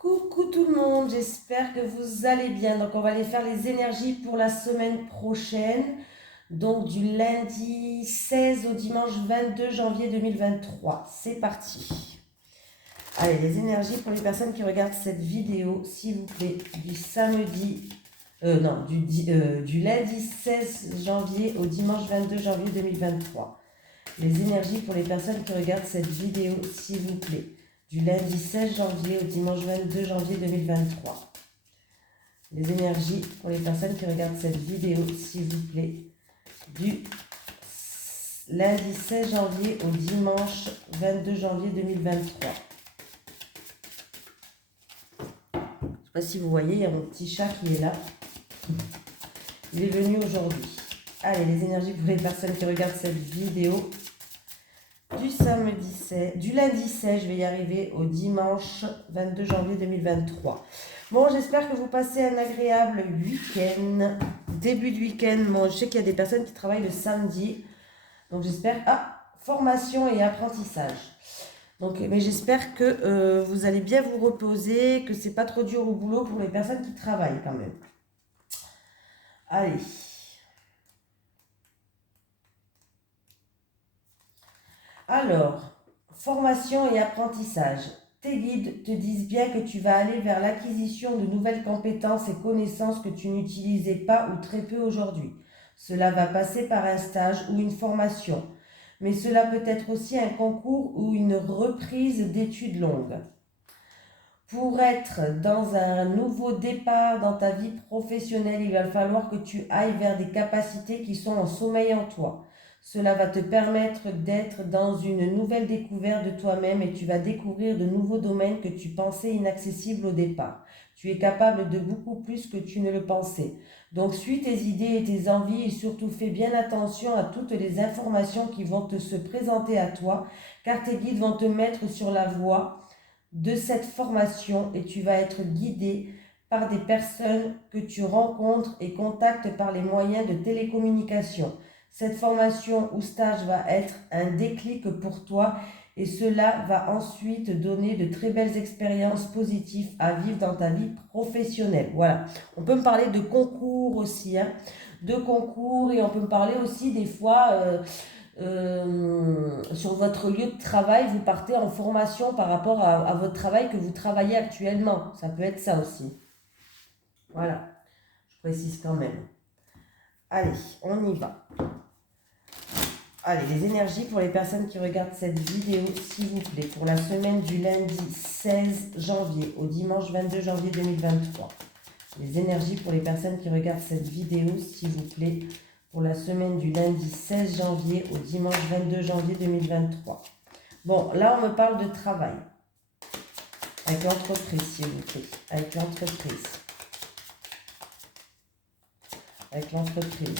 Coucou tout le monde, j'espère que vous allez bien. Donc on va aller faire les énergies pour la semaine prochaine. Donc du lundi 16 au dimanche 22 janvier 2023. C'est parti. Allez, les énergies pour les personnes qui regardent cette vidéo, s'il vous plaît, du samedi, non, du lundi 16 janvier au dimanche 22 janvier 2023. Les énergies pour les personnes qui regardent cette vidéo, s'il vous plaît, du lundi 16 janvier au dimanche 22 janvier 2023. Les énergies pour les personnes qui regardent cette vidéo, s'il vous plaît, du lundi 16 janvier au dimanche 22 janvier 2023. Je ne sais pas si vous voyez, il y a mon petit chat qui est là. Il est venu aujourd'hui. Allez, les énergies pour les personnes qui regardent cette vidéo du lundi 16, je vais y arriver, au dimanche 22 janvier 2023. Bon, j'espère que vous passez un agréable week-end, début de week-end. Bon, je sais qu'il y a des personnes qui travaillent le samedi, donc j'espère... Ah, formation et apprentissage. Donc, mais j'espère que vous allez bien vous reposer, que c'est pas trop dur au boulot pour les personnes qui travaillent quand même. Allez. Alors, formation et apprentissage. Tes guides te disent bien que tu vas aller vers l'acquisition de nouvelles compétences et connaissances que tu n'utilisais pas ou très peu aujourd'hui. Cela va passer par un stage ou une formation, mais cela peut être aussi un concours ou une reprise d'études longues. Pour être dans un nouveau départ dans ta vie professionnelle, il va falloir que tu ailles vers des capacités qui sont en sommeil en toi. Cela va te permettre d'être dans une nouvelle découverte de toi-même et tu vas découvrir de nouveaux domaines que tu pensais inaccessibles au départ. Tu es capable de beaucoup plus que tu ne le pensais. Donc suis tes idées et tes envies et surtout fais bien attention à toutes les informations qui vont se présenter à toi, car tes guides vont te mettre sur la voie de cette formation et tu vas être guidé par des personnes que tu rencontres et contactes par les moyens de télécommunication. Cette formation ou stage va être un déclic pour toi et cela va ensuite donner de très belles expériences positives à vivre dans ta vie professionnelle. Voilà, on peut me parler de concours aussi, hein, de concours, et on peut me parler aussi des fois... sur votre lieu de travail, vous partez en formation par rapport à votre travail que vous travaillez actuellement. Ça peut être ça aussi. Voilà, je précise quand même. Allez, on y va. Allez, les énergies pour les personnes qui regardent cette vidéo, s'il vous plaît, pour la semaine du lundi 16 janvier au dimanche 22 janvier 2023. Les énergies pour les personnes qui regardent cette vidéo, s'il vous plaît, pour la semaine du lundi 16 janvier au dimanche 22 janvier 2023. Bon, là, on me parle de travail. Avec l'entreprise, s'il vous plaît. Avec l'entreprise. Avec l'entreprise.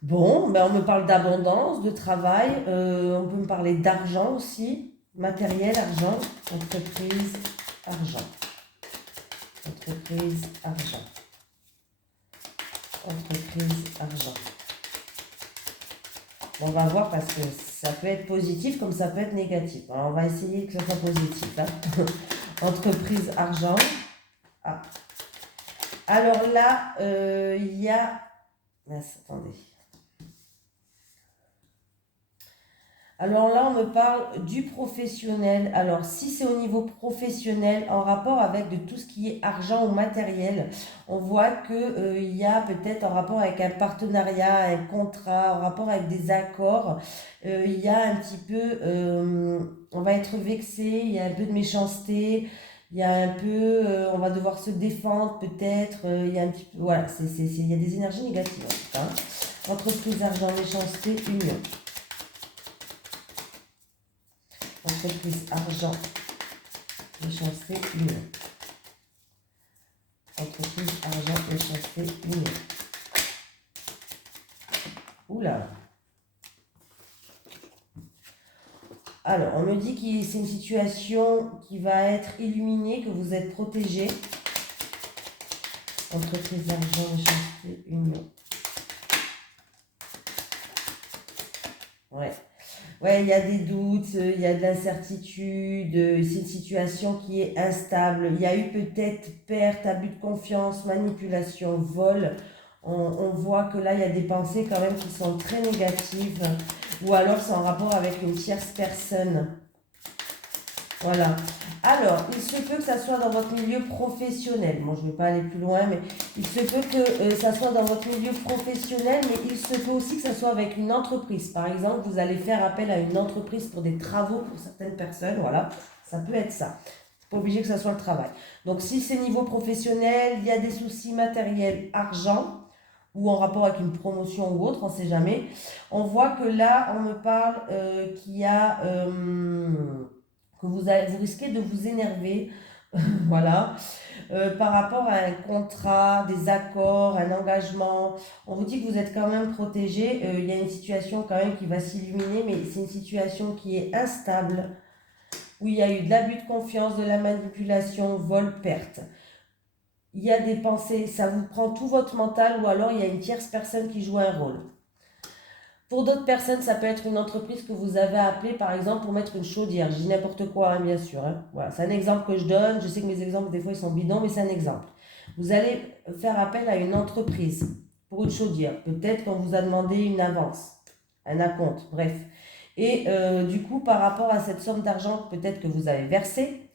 Bon, ben on me parle d'abondance, de travail. On peut me parler d'argent aussi. Matériel, argent. Entreprise, argent. Entreprise, argent. Entreprise, argent. Bon, on va voir parce que ça peut être positif comme ça peut être négatif. Alors, on va essayer que ça soit positif. Hein. Entreprise, argent. Ah. Alors là, il y a... Mince, attendez. Alors là, on me parle du professionnel. Alors, si c'est au niveau professionnel, en rapport avec de tout ce qui est argent ou matériel, on voit qu'il y a peut-être en rapport avec un partenariat, un contrat, en rapport avec des accords, il y a un petit peu, on va être vexé, il y a un peu de méchanceté, il y a un peu, on va devoir se défendre peut-être, il y a un petit peu, voilà, il y a des énergies négatives en tout cas. Hein. Entreprise, argent, méchanceté, union. Entreprise, argent, méchanceté, union. Entreprise, argent, méchanceté, union. Oula. Alors, on me dit que c'est une situation qui va être illuminée, que vous êtes protégé. Entreprise, argent, méchanceté, union. Ouais. Ouais, il y a des doutes, il y a de l'incertitude, c'est une situation qui est instable. Il y a eu peut-être perte, abus de confiance, manipulation, vol. On voit que là, il y a des pensées quand même qui sont très négatives. Ou alors, c'est en rapport avec une tierce personne. Voilà. Alors, il se peut que ça soit dans votre milieu professionnel. Bon, je ne vais pas aller plus loin, mais il se peut que ça soit dans votre milieu professionnel, mais il se peut aussi que ça soit avec une entreprise. Par exemple, vous allez faire appel à une entreprise pour des travaux pour certaines personnes. Voilà, ça peut être ça. C'est pas obligé que ça soit le travail. Donc, si c'est niveau professionnel, il y a des soucis matériels, argent, ou en rapport avec une promotion ou autre, on ne sait jamais. On voit que là, on me parle qu'il y a que vous risquez de vous énerver, voilà, par rapport à un contrat, des accords, un engagement. On vous dit que vous êtes quand même protégé. Il y a une situation quand même qui va s'illuminer, mais c'est une situation qui est instable, où il y a eu de l'abus de confiance, de la manipulation, vol, perte. Il y a des pensées, ça vous prend tout votre mental, ou alors il y a une tierce personne qui joue un rôle. Pour d'autres personnes, ça peut être une entreprise que vous avez appelée, par exemple, pour mettre une chaudière. Je dis n'importe quoi, hein, bien sûr. Hein. Voilà, c'est un exemple que je donne. Je sais que mes exemples, des fois, ils sont bidons, mais c'est un exemple. Vous allez faire appel à une entreprise pour une chaudière. Peut-être qu'on vous a demandé une avance, un acompte, bref. Et du coup, par rapport à cette somme d'argent peut-être que vous avez versée,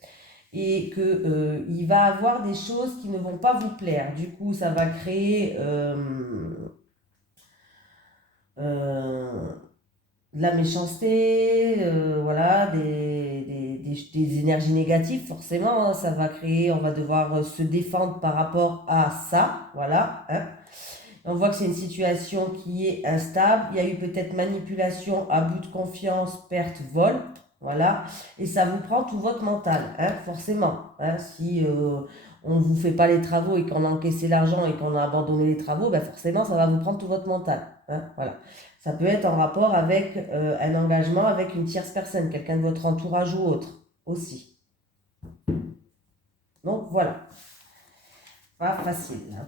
et que il va avoir des choses qui ne vont pas vous plaire. Du coup, ça va créer euh, de la méchanceté, voilà, des énergies négatives, forcément, hein, ça va créer, on va devoir se défendre par rapport à ça, voilà. Hein. On voit que c'est une situation qui est instable, il y a eu peut-être manipulation, abus de confiance, perte, vol, voilà, et ça vous prend tout votre mental, hein, forcément. Hein, si on ne vous fait pas les travaux et qu'on a encaissé l'argent et qu'on a abandonné les travaux, ben forcément, ça va vous prendre tout votre mental. Hein, voilà. Ça peut être en rapport avec un engagement avec une tierce personne, quelqu'un de votre entourage ou autre aussi. Donc voilà, pas facile. Hein.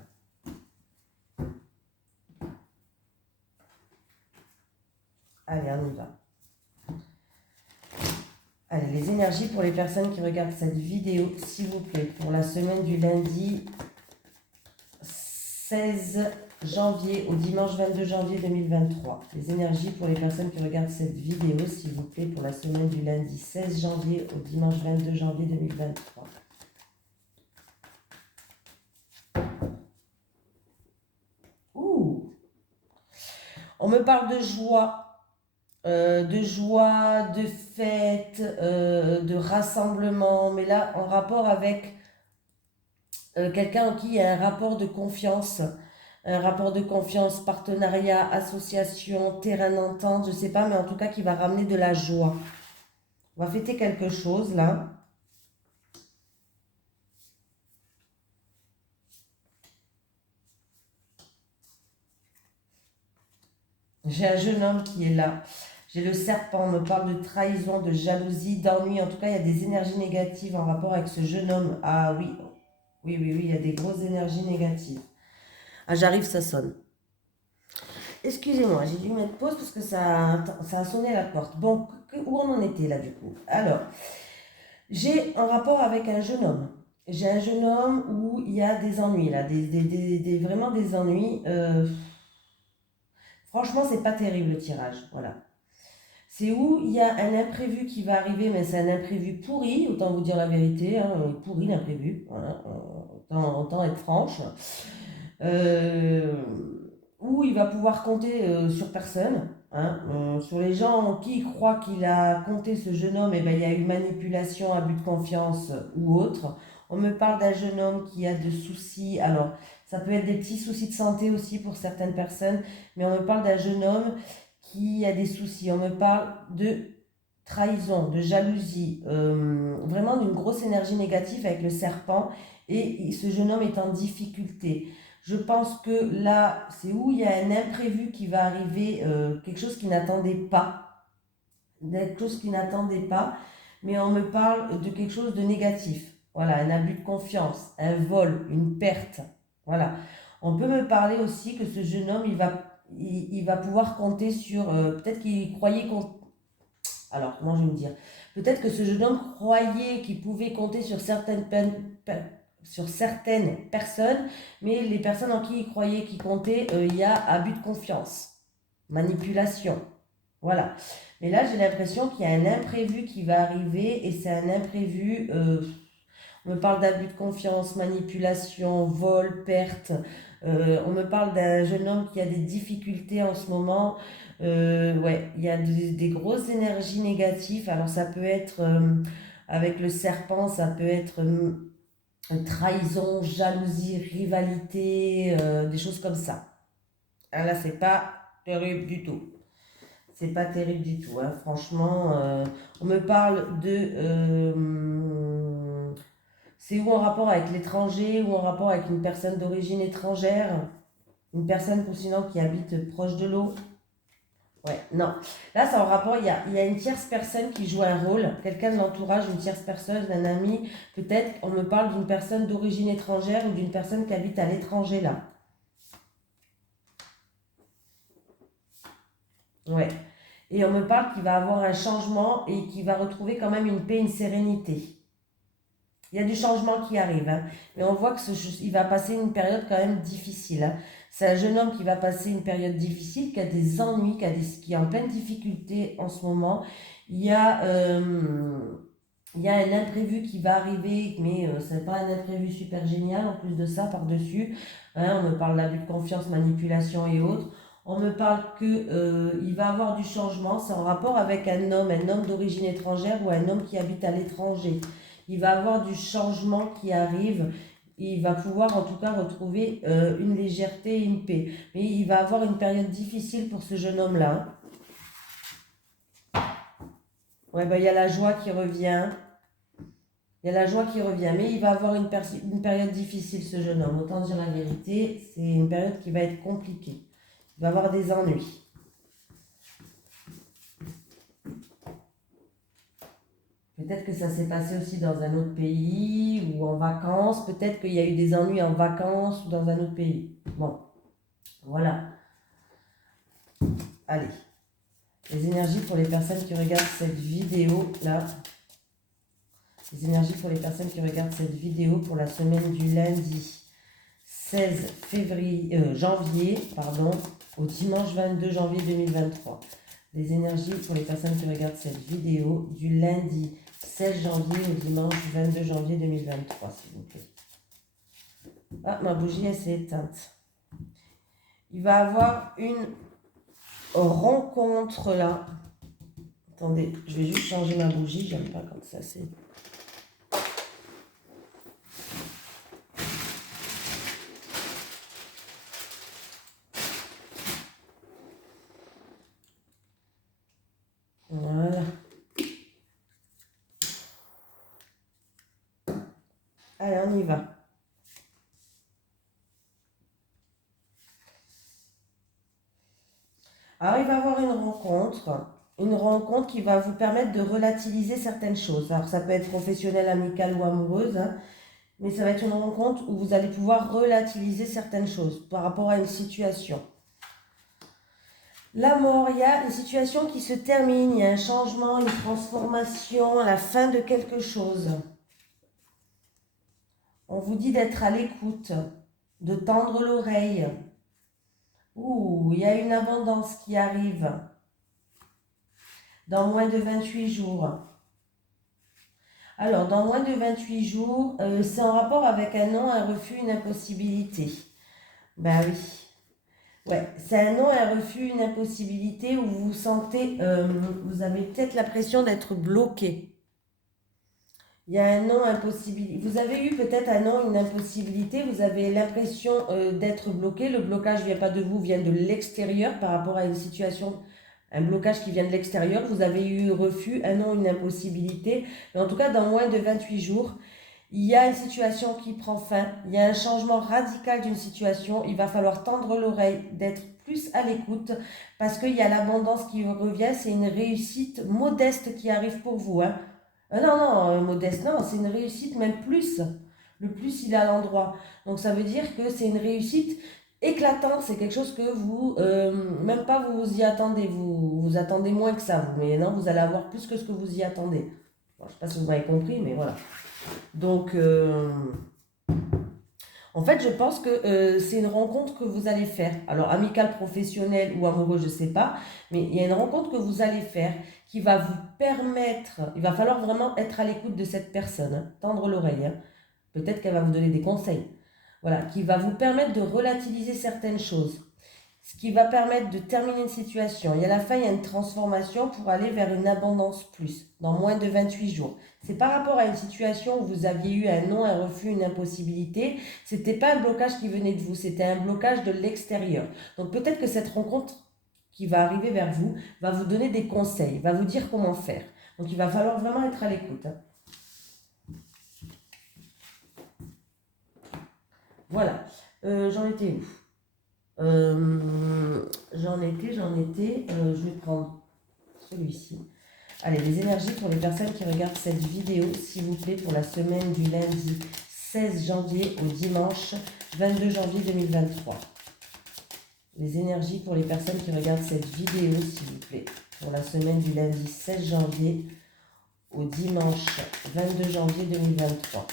Allez, on y va. Allez, les énergies pour les personnes qui regardent cette vidéo, s'il vous plaît, pour la semaine du lundi 16 janvier au dimanche 22 janvier 2023. Les énergies pour les personnes qui regardent cette vidéo, s'il vous plaît, pour la semaine du lundi 16 janvier au dimanche 22 janvier 2023. Ouh! On me parle de joie, de fête, de rassemblement, mais là en rapport avec quelqu'un en qui il y a un rapport de confiance, partenariat, association, terrain d'entente, je sais pas, mais en tout cas qui va ramener de la joie. On va fêter quelque chose là. J'ai un jeune homme qui est là. J'ai le serpent, on me parle de trahison, de jalousie, d'ennui. En tout cas, il y a des énergies négatives en rapport avec ce jeune homme. Ah oui, oui, oui, oui, il y a des grosses énergies négatives. Ah, j'arrive, ça sonne. Excusez-moi, j'ai dû mettre pause parce que ça a sonné à la porte. Bon, où on en était là du coup? Alors, j'ai un rapport avec un jeune homme. J'ai un jeune homme où il y a des ennuis là, vraiment des ennuis. Franchement, c'est pas terrible le tirage. Voilà. C'est où il y a un imprévu qui va arriver, mais c'est un imprévu pourri, autant vous dire la vérité, hein, pourri l'imprévu, voilà, autant être franche. Euh, où il va pouvoir compter sur personne, hein, sur les gens en qui il croit qu'il a compté ce jeune homme, et ben, il y a eu manipulation, abus de confiance ou autre. On me parle d'un jeune homme qui a de soucis, alors ça peut être des petits soucis de santé aussi pour certaines personnes, mais on me parle d'un jeune homme qui a des soucis, on me parle de trahison, de jalousie, vraiment d'une grosse énergie négative avec le serpent, et ce jeune homme est en difficulté. Je pense que là, c'est où il y a un imprévu qui va arriver, quelque chose qu'il n'attendait pas, quelque chose qu'il n'attendait pas, mais on me parle de quelque chose de négatif. Voilà, un abus de confiance, un vol, une perte. Voilà. On peut me parler aussi que ce jeune homme, il va il va pouvoir compter sur... peut-être qu'il croyait qu'on... Alors, comment je vais me dire? Peut-être que ce jeune homme croyait qu'il pouvait compter sur sur certaines personnes, mais les personnes en qui il croyait qu'il comptait, il y a abus de confiance, manipulation. Voilà. Mais là, j'ai l'impression qu'il y a un imprévu qui va arriver et c'est un imprévu. On me parle d'abus de confiance, manipulation, vol, perte. On me parle d'un jeune homme qui a des difficultés en ce moment. Ouais, il y a des grosses énergies négatives. Alors ça peut être avec le serpent, ça peut être trahison, jalousie, rivalité, des choses comme ça. Ah, là, c'est pas terrible du tout. C'est pas terrible du tout, hein. Franchement, on me parle de... c'est ou en rapport avec l'étranger, ou en rapport avec une personne d'origine étrangère, une personne sinon qui habite proche de l'eau. Ouais, non. Là, c'est en rapport, il y a une tierce personne qui joue un rôle, quelqu'un de l'entourage, une tierce personne, un ami. Peut-être on me parle d'une personne d'origine étrangère ou d'une personne qui habite à l'étranger, là. Ouais. Et on me parle qu'il va avoir un changement et qu'il va retrouver quand même une paix, une sérénité. Il y a du changement qui arrive, hein. Mais on voit que il va passer une période quand même difficile, hein. C'est un jeune homme qui va passer une période difficile, qui a des ennuis, qui est en pleine difficulté en ce moment. Il y a, il y a un imprévu qui va arriver, mais ce n'est pas un imprévu super génial en plus de ça, par-dessus. Hein, on me parle d'abus de confiance, manipulation et autres. On me parle qu'il va avoir du changement. C'est en rapport avec un homme d'origine étrangère ou un homme qui habite à l'étranger. Il va avoir du changement qui arrive. Il va pouvoir en tout cas retrouver une légèreté et une paix. Mais il va avoir une période difficile pour ce jeune homme-là, hein. Ouais, ben, il y a la joie qui revient. Il y a la joie qui revient. Mais il va avoir une période difficile, ce jeune homme. Autant dire la vérité, c'est une période qui va être compliquée. Il va avoir des ennuis. Peut-être que ça s'est passé aussi dans un autre pays ou en vacances. Peut-être qu'il y a eu des ennuis en vacances ou dans un autre pays. Bon, voilà. Allez. Les énergies pour les personnes qui regardent cette vidéo-là. Les énergies pour les personnes qui regardent cette vidéo pour la semaine du lundi 16 janvier, au dimanche 22 janvier 2023. Les énergies pour les personnes qui regardent cette vidéo du lundi 16 janvier au dimanche 22 janvier 2023, s'il vous plaît. Ah, ma bougie, elle s'est éteinte. Il va avoir une rencontre là. Attendez, je vais juste changer ma bougie, j'aime pas quand ça c'est... Voilà. Allez, on y va. Alors, il va y avoir une rencontre qui va vous permettre de relativiser certaines choses. Alors, ça peut être professionnel, amical ou amoureuse, hein, mais ça va être une rencontre où vous allez pouvoir relativiser certaines choses par rapport à une situation. La mort, il y a une situation qui se termine, il y a un changement, une transformation, la fin de quelque chose. On vous dit d'être à l'écoute, de tendre l'oreille. Ouh, il y a une abondance qui arrive dans moins de 28 jours. Alors, dans moins de 28 jours, c'est en rapport avec un non, un refus, une impossibilité. Ben oui. Ouais, c'est un non, un refus, une impossibilité où vous vous sentez, vous avez peut-être l'impression d'être bloqué. Il y a un non, impossibilité. Vous avez eu peut-être un non, une impossibilité, vous avez l'impression d'être bloqué. Le blocage ne vient pas de vous, vient de l'extérieur par rapport à une situation, un blocage qui vient de l'extérieur. Vous avez eu refus, un non, une impossibilité. Mais en tout cas, dans moins de 28 jours, il y a une situation qui prend fin. Il y a un changement radical d'une situation. Il va falloir tendre l'oreille, d'être plus à l'écoute parce qu'il y a l'abondance qui revient. C'est une réussite modeste qui arrive pour vous, hein. Non, non, modeste, non, c'est une réussite même plus. Le plus, il est à l'endroit. Donc ça veut dire que c'est une réussite Éclatante, c'est quelque chose que vous, même pas vous y attendez, vous attendez moins que ça, vous, mais non, vous allez avoir plus que ce que vous y attendez. Bon, je ne sais pas si vous m'avez compris, mais voilà. Donc, en fait, je pense que c'est une rencontre que vous allez faire. Alors, amicale, professionnelle ou amoureux, je ne sais pas, mais il y a une rencontre que vous allez faire qui va vous permettre, il va falloir vraiment être à l'écoute de cette personne, hein, tendre l'oreille, hein. Peut-être qu'elle va vous donner des conseils. Voilà, qui va vous permettre de relativiser certaines choses, ce qui va permettre de terminer une situation. Et à la fin, il y a une transformation pour aller vers une abondance plus, dans moins de 28 jours. C'est par rapport à une situation où vous aviez eu un non, un refus, une impossibilité. C'était pas un blocage qui venait de vous, c'était un blocage de l'extérieur. Donc peut-être que cette rencontre qui va arriver vers vous va vous donner des conseils, va vous dire comment faire. Donc il va falloir vraiment être à l'écoute, hein. Voilà. J'en étais où? Je vais prendre celui-ci. Allez, les énergies pour les personnes qui regardent cette vidéo, s'il vous plaît, pour la semaine du lundi 16 janvier au dimanche 22 janvier 2023. Les énergies pour les personnes qui regardent cette vidéo, s'il vous plaît, pour la semaine du lundi 16 janvier au dimanche 22 janvier 2023.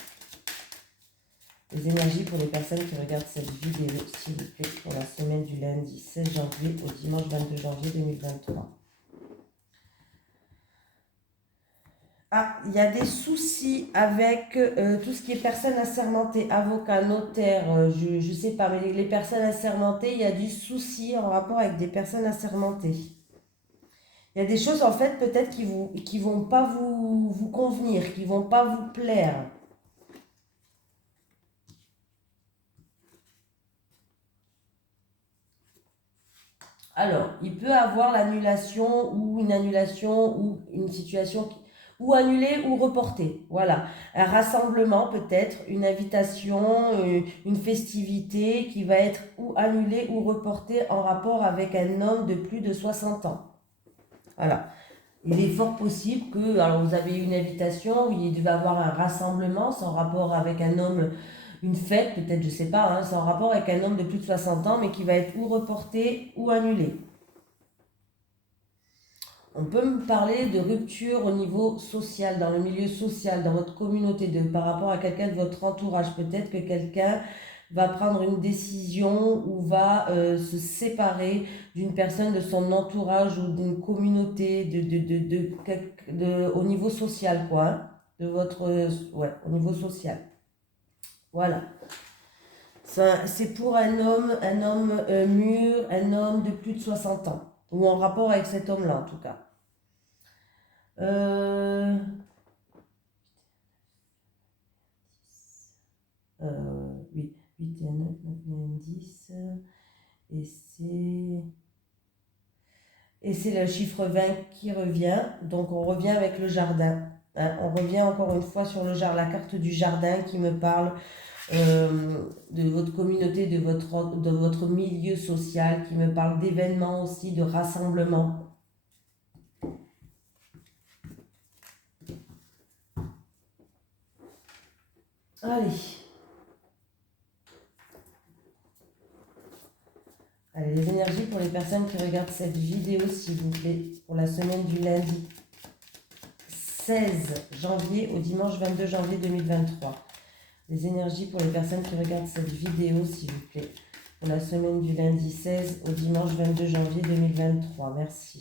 Les énergies pour les personnes qui regardent cette vidéo, s'il vous plaît, pour la semaine du lundi 16 janvier au dimanche 22 janvier 2023. Ah, il y a des soucis avec tout ce qui est personnes assermentées, avocats, notaires, je ne sais pas, mais les personnes assermentées, il y a du souci en rapport avec des personnes assermentées. Il y a des choses en fait peut-être qui vont pas vous convenir, qui vont pas vous plaire. Alors, il peut avoir l'annulation ou une situation ou annulée ou reportée. Voilà. Un rassemblement peut-être, une invitation, une festivité qui va être ou annulée ou reportée en rapport avec un homme de plus de 60 ans. Voilà. Il est fort possible que, alors vous avez une invitation, où il devait avoir un rassemblement sans rapport avec un homme, une fête peut-être, je sais pas, hein, sans rapport avec un homme de plus de 60 ans, mais qui va être ou reporté ou annulé. On peut me parler de rupture au niveau social, dans le milieu social, dans votre communauté, par rapport à quelqu'un de votre entourage. Peut-être que quelqu'un va prendre une décision ou va se séparer d'une personne de son entourage ou d'une communauté au niveau social, quoi, hein, de votre, ouais, au niveau social. Voilà. C'est pour un homme mûr, un homme de plus de 60 ans, ou en rapport avec cet homme-là en tout cas. Euh, oui, 8 et 9, 9 et 10. Et c'est... Et c'est le chiffre 20 qui revient. Donc on revient avec le jardin, hein. On revient encore une fois sur la carte du jardin qui me parle de votre communauté, de votre milieu social, qui me parle d'événements aussi, de rassemblements. Allez. Allez, les énergies pour les personnes qui regardent cette vidéo, s'il vous plaît, pour la semaine du lundi 16 janvier au dimanche 22 janvier 2023. Les énergies pour les personnes qui regardent cette vidéo, s'il vous plaît, pour la semaine du lundi 16 au dimanche 22 janvier 2023. Merci.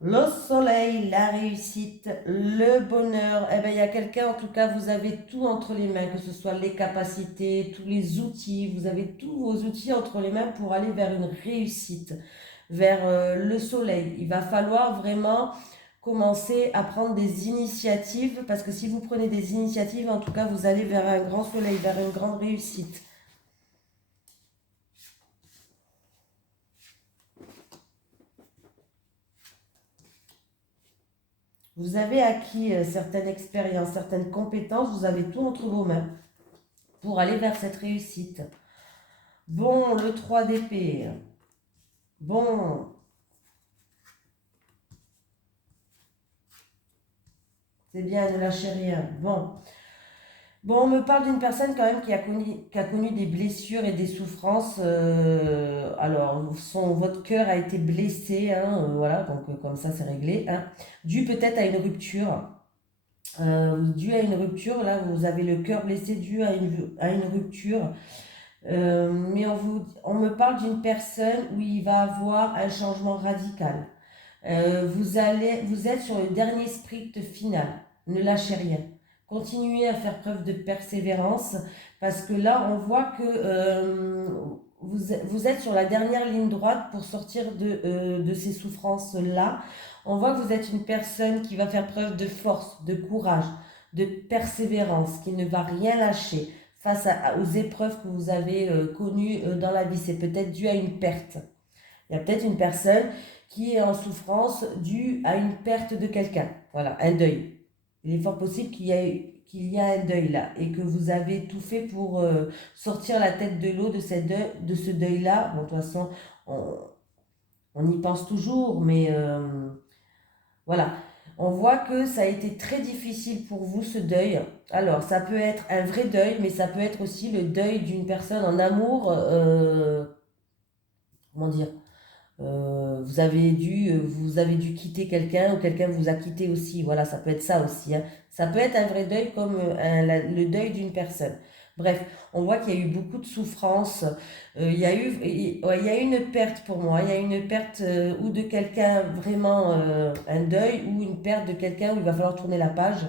Le soleil, la réussite, le bonheur. Eh bien, il y a quelqu'un, en tout cas, vous avez tout entre les mains, que ce soit les capacités, tous les outils. Vous avez tous vos outils entre les mains pour aller vers une réussite, vers le soleil. Il va falloir vraiment commencer à prendre des initiatives, parce que si vous prenez des initiatives, en tout cas, vous allez vers un grand soleil, vers une grande réussite. Vous avez acquis certaines expériences, certaines compétences, vous avez tout entre vos mains pour aller vers cette réussite. Bon, le 3 d'épée. Bon. C'est bien, ne lâchez rien. Bon. Bon, on me parle d'une personne quand même qui a connu des blessures et des souffrances. Alors, votre cœur a été blessé, hein, voilà, donc comme ça c'est réglé. Hein. Dû peut-être à une rupture. Dû à une rupture, là vous avez le cœur blessé dû à une rupture. Mais on me parle d'une personne où il va avoir un changement radical. Vous êtes sur le dernier sprint final. Ne lâchez rien. Continuez à faire preuve de persévérance parce que là, on voit que vous êtes sur la dernière ligne droite pour sortir de ces souffrances-là. On voit que vous êtes une personne qui va faire preuve de force, de courage, de persévérance, qui ne va rien lâcher face aux épreuves que vous avez connues dans la vie. C'est peut-être dû à une perte. Il y a peut-être une personne qui est en souffrance due à une perte de quelqu'un. Voilà, un deuil. Il est fort possible qu'il y a un deuil là et que vous avez tout fait pour sortir la tête de l'eau de ce deuil-là. Bon, de toute façon, on y pense toujours, mais voilà. On voit que ça a été très difficile pour vous, ce deuil. Alors, ça peut être un vrai deuil, mais ça peut être aussi le deuil d'une personne en amour. Comment dire? Vous avez dû quitter quelqu'un ou quelqu'un vous a quitté aussi. Voilà, ça peut être ça aussi. Hein. Ça peut être un vrai deuil comme le deuil d'une personne. Bref, on voit qu'il y a eu beaucoup de souffrance. Ouais, il y a eu une perte pour moi. Il y a une perte ou de quelqu'un vraiment un deuil ou une perte de quelqu'un où il va falloir tourner la page.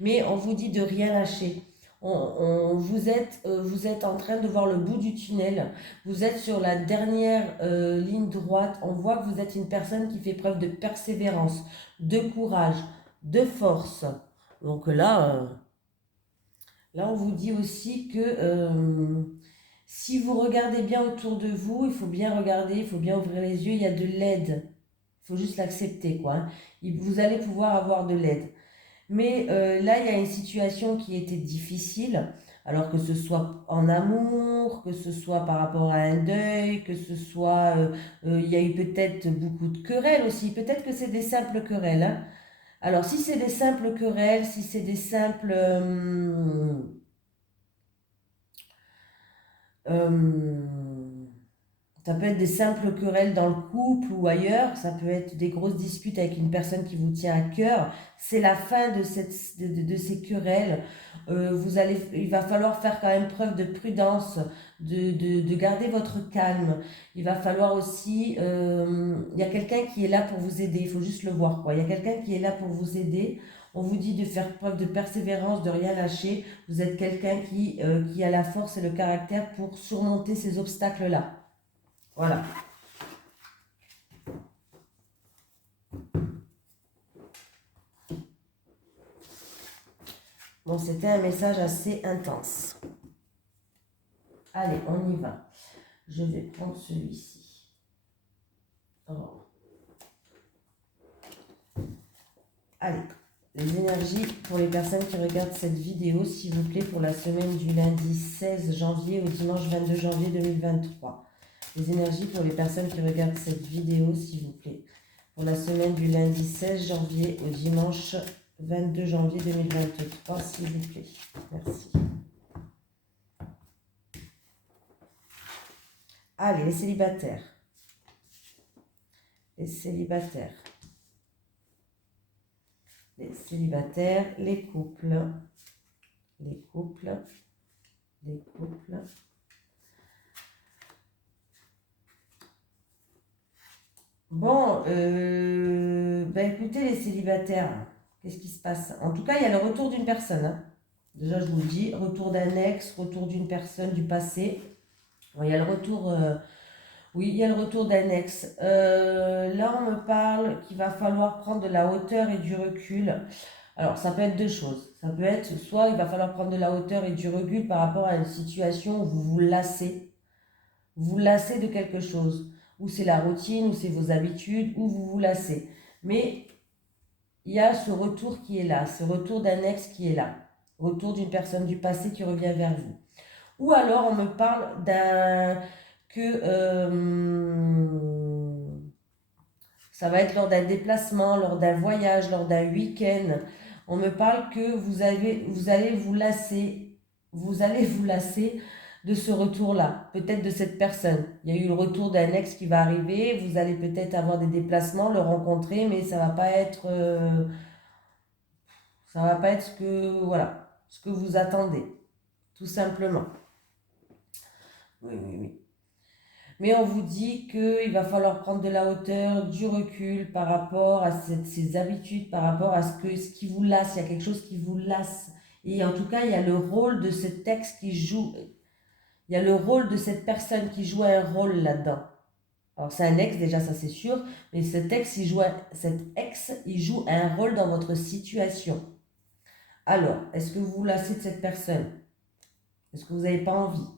Mais on vous dit de rien lâcher. Vous êtes en train de voir le bout du tunnel. Vous êtes sur la dernière ligne droite. On voit que vous êtes une personne qui fait preuve de persévérance, de courage, de force. Donc là on vous dit aussi que si vous regardez bien autour de vous, il faut bien regarder, il faut bien ouvrir les yeux, il y a de l'aide. Il faut juste l'accepter, quoi. Hein. Vous allez pouvoir avoir de l'aide. Mais là, il y a une situation qui était difficile, alors que ce soit en amour, que ce soit par rapport à un deuil, que ce soit... il y a eu peut-être beaucoup de querelles aussi. Peut-être que c'est des simples querelles. Hein. Alors, si c'est des simples querelles, si c'est des simples... euh, ça peut être des simples querelles dans le couple ou ailleurs, ça peut être des grosses disputes avec une personne qui vous tient à cœur. C'est la fin de ces querelles. Il va falloir faire quand même preuve de prudence, de garder votre calme. Il va falloir aussi... il y a quelqu'un qui est là pour vous aider, il faut juste le voir, quoi. Il y a quelqu'un qui est là pour vous aider. On vous dit de faire preuve de persévérance, de rien lâcher. Vous êtes quelqu'un qui a la force et le caractère pour surmonter ces obstacles-là. Voilà. Bon, c'était un message assez intense. Allez, on y va. Je vais prendre celui-ci. Oh. Allez, les énergies pour les personnes qui regardent cette vidéo, s'il vous plaît, pour la semaine du lundi 16 janvier au dimanche 22 janvier 2023. Les énergies pour les personnes qui regardent cette vidéo, s'il vous plaît, pour la semaine du lundi 16 janvier au dimanche 22 janvier 2023, s'il vous plaît. Merci. Allez, les célibataires. Les célibataires. Les célibataires, les couples. Les couples. Les couples. Bon, écoutez les célibataires, qu'est-ce qui se passe? En tout cas, il y a le retour d'une personne. Hein. Déjà, je vous le dis, retour d'un ex, retour d'une personne du passé. Bon, il y a le retour, oui, il y a le retour d'un ex. Là, on me parle qu'il va falloir prendre de la hauteur et du recul. Alors, ça peut être deux choses. Ça peut être soit il va falloir prendre de la hauteur et du recul par rapport à une situation où vous vous lassez. Vous lassez de quelque chose. Ou c'est la routine, ou c'est vos habitudes, ou vous vous lassez. Mais il y a ce retour qui est là, ce retour d'un ex qui est là. Retour d'une personne du passé qui revient vers vous. Ou alors on me parle que ça va être lors d'un déplacement, lors d'un voyage, lors d'un week-end. On me parle que vous allez vous lasser de ce retour-là, peut-être de cette personne. Il y a eu le retour d'un ex qui va arriver, vous allez peut-être avoir des déplacements, le rencontrer, mais ça va pas être voilà, ce que vous attendez, tout simplement. Oui, oui, oui. Mais on vous dit qu'il va falloir prendre de la hauteur, du recul par rapport à ces habitudes, par rapport à ce qui vous lasse. Il y a quelque chose qui vous lasse. Et en tout cas, il y a le rôle de ce texte qui joue. Il y a le rôle de cette personne qui joue un rôle là-dedans. Alors c'est un ex déjà, ça c'est sûr, mais cet ex, il joue un rôle dans votre situation. Alors, est-ce que vous vous lassez de cette personne? Est-ce que vous n'avez pas envie?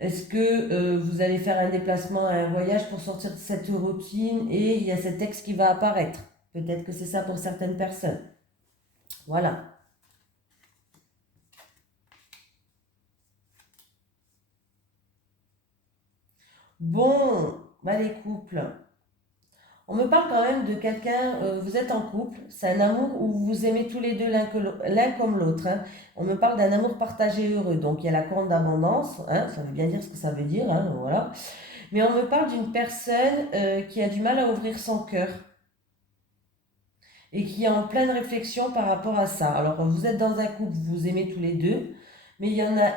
Est-ce que vous allez faire un déplacement, un voyage pour sortir de cette routine et il y a cet ex qui va apparaître? Peut-être que c'est ça pour certaines personnes. Voilà. Bon, bah les couples. On me parle quand même de quelqu'un, vous êtes en couple, c'est un amour où vous vous aimez tous les deux l'un comme l'autre, hein. On me parle d'un amour partagé heureux, donc il y a la corne d'abondance, hein, ça veut bien dire ce que ça veut dire, hein, voilà. Mais on me parle d'une personne qui a du mal à ouvrir son cœur et qui est en pleine réflexion par rapport à ça. Alors vous êtes dans un couple, vous vous aimez tous les deux, mais il y en a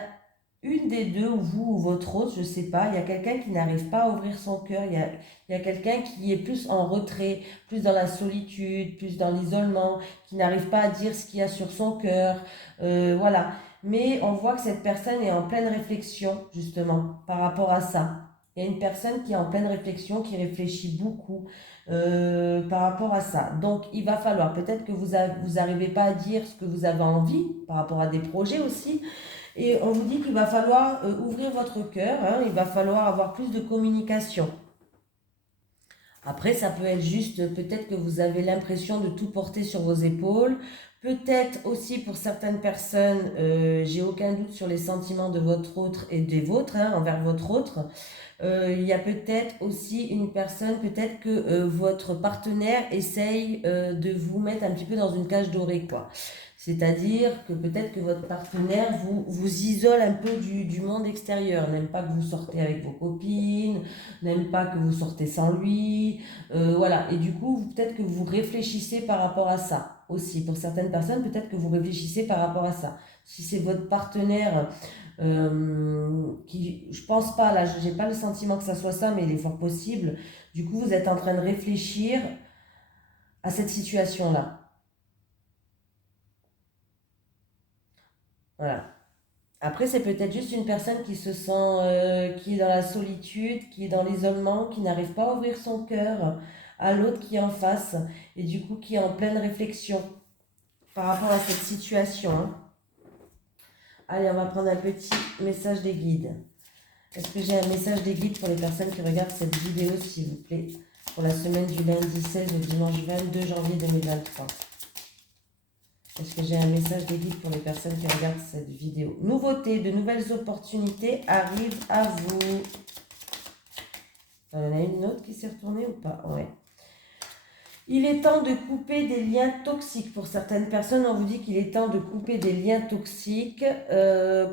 une des deux, ou vous ou votre autre, je ne sais pas, il y a quelqu'un qui n'arrive pas à ouvrir son cœur, il y a quelqu'un qui est plus en retrait, plus dans la solitude, plus dans l'isolement, qui n'arrive pas à dire ce qu'il y a sur son cœur, voilà. Mais on voit que cette personne est en pleine réflexion, justement, par rapport à ça. Il y a une personne qui est en pleine réflexion, qui réfléchit beaucoup par rapport à ça. Donc, il va falloir, peut-être que vous n'arrivez pas à dire ce que vous avez envie, par rapport à des projets aussi, et on vous dit qu'il va falloir ouvrir votre cœur, hein, il va falloir avoir plus de communication. Après, ça peut être juste, peut-être que vous avez l'impression de tout porter sur vos épaules. Peut-être aussi pour certaines personnes, j'ai aucun doute sur les sentiments de votre autre et des vôtres, hein, envers votre autre. Il y a peut-être aussi une personne, peut-être que votre partenaire essaye de vous mettre un petit peu dans une cage dorée, quoi. C'est-à-dire que peut-être que votre partenaire vous isole un peu du monde extérieur, n'aime pas que vous sortez avec vos copines, n'aime pas que vous sortez sans lui, voilà. Et du coup, peut-être que vous réfléchissez par rapport à ça aussi. Pour certaines personnes, peut-être que vous réfléchissez par rapport à ça. Si c'est votre partenaire je pense pas, là, j'ai pas le sentiment que ça soit ça, mais il est fort possible. Du coup, vous êtes en train de réfléchir à cette situation-là. Voilà. Après, c'est peut-être juste une personne qui se sent, qui est dans la solitude, qui est dans l'isolement, qui n'arrive pas à ouvrir son cœur à l'autre qui est en face, et du coup qui est en pleine réflexion par rapport à cette situation, hein. Allez, on va prendre un petit message des guides. Est-ce que j'ai un message des guides pour les personnes qui regardent cette vidéo, s'il vous plaît, pour la semaine du lundi 16 au dimanche 22 janvier 2023? Est-ce que j'ai un message des guides pour les personnes qui regardent cette vidéo? Nouveautés, de nouvelles opportunités arrivent à vous. Il y en a une autre qui s'est retournée ou pas? Ouais. Il est temps de couper des liens toxiques. Pour certaines personnes, on vous dit qu'il est temps de couper des liens toxiques.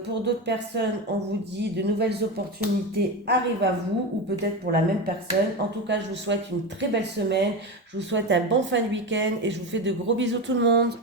Pour d'autres personnes, on vous dit de nouvelles opportunités arrivent à vous, ou peut-être pour la même personne. En tout cas, je vous souhaite une très belle semaine. Je vous souhaite un bon fin de week-end et je vous fais de gros bisous tout le monde.